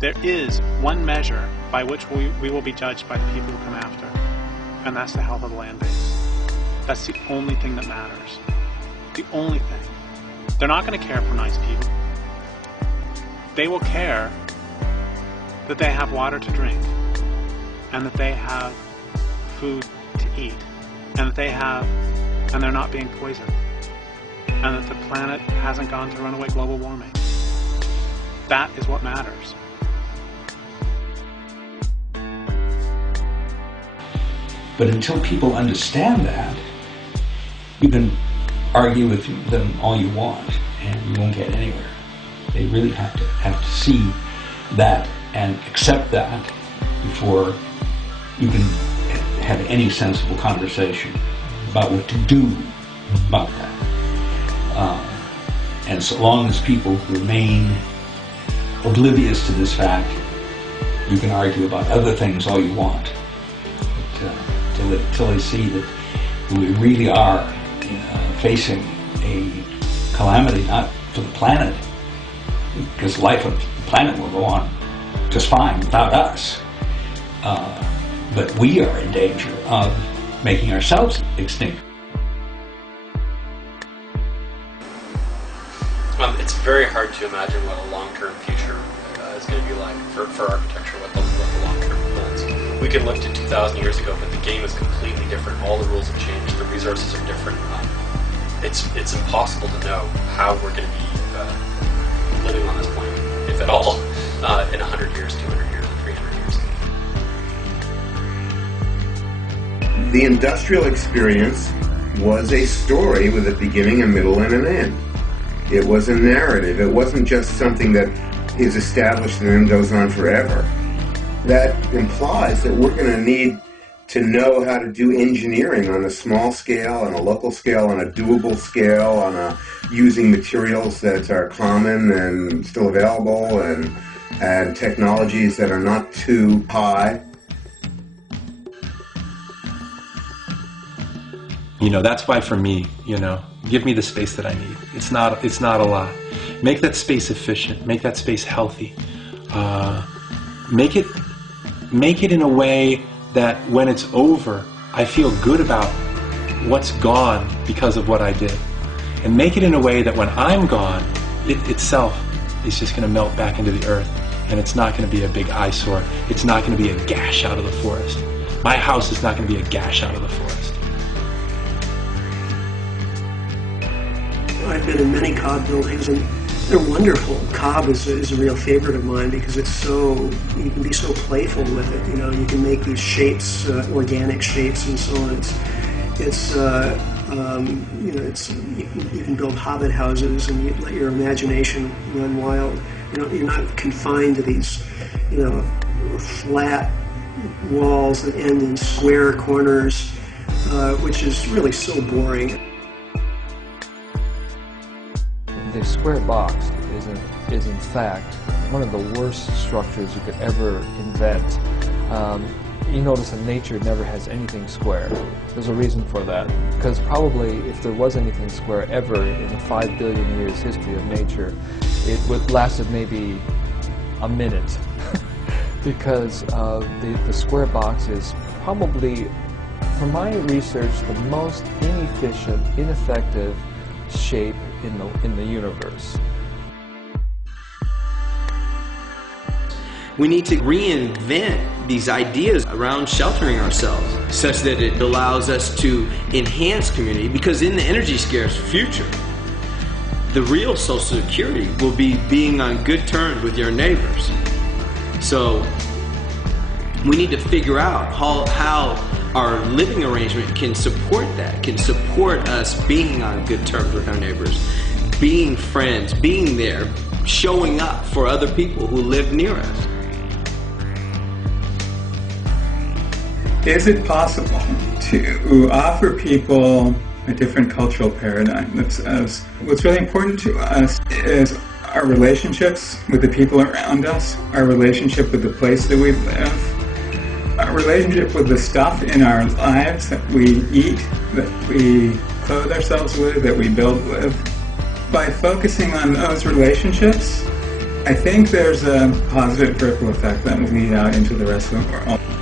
There is one measure by which we will be judged by the people who come after, and that's the health of the land base. That's the only thing that matters. The only thing. They're not going to care for nice people. They will care that they have water to drink, and that they have food to eat, and and they're not being poisoned, and that the planet hasn't gone through runaway global warming. That is what matters. But until people understand that, you can argue with them all you want, and you won't get anywhere. They really have to see that and accept that before you can have any sensible conversation about what to do about that. And so long as people remain oblivious to this fact, you can argue about other things all you want. Until they see that we really are facing a calamity, not for the planet, because life on the planet will go on just fine without us. But we are in danger of making ourselves extinct. It's very hard to imagine what a long-term future is going to be like for architecture, what the long-term plans. We can look to 2,000 years ago, but the game is completely different. All the rules have changed. The resources are different. It's impossible to know how we're going to be living on this planet, if at all, in 100 years, 200 years, 300 years. The industrial experience was a story with a beginning, a middle, and an end. It was a narrative. It wasn't just something that is established and then goes on forever. That implies that we're going to need to know how to do engineering on a small scale, on a local scale, on a doable scale, on using materials that are common and still available, and technologies that are not too high. That's why for me, give me the space that I need. It's not a lot. Make that space efficient. Make that space healthy. Make it in a way that when it's over, I feel good about what's gone because of what I did. And make it in a way that when I'm gone, it itself is just going to melt back into the earth. And it's not going to be a big eyesore. It's not going to be a gash out of the forest. My house is not going to be a gash out of the forest. I've been in many cob buildings, and they're wonderful. Cob is a real favorite of mine because you can be so playful with it. You can make these shapes, organic shapes, and so on. You can build hobbit houses, and you let your imagination run wild. You're not confined to these, flat walls that end in square corners, which is really so boring. The square box is in fact one of the worst structures you could ever invent. You notice that nature never has anything square. There's a reason for that, because probably if there was anything square ever in the 5 billion years history of nature, it would lasted maybe a minute, because the square box is probably, from my research, the most inefficient, ineffective shape in the universe. We need to reinvent these ideas around sheltering ourselves such that it allows us to enhance community, because in the energy scarce future, the real social security will be being on good terms with your neighbors. So we need to figure out how our living arrangement can support that, can support us being on good terms with our neighbors, being friends, being there, showing up for other people who live near us. Is it possible to offer people a different cultural paradigm that says what's really important to us is our relationships with the people around us, our relationship with the place that we live, our relationship with the stuff in our lives that we eat, that we clothe ourselves with, that we build with. By focusing on those relationships, I think there's a positive ripple effect that will lead out into the rest of the world.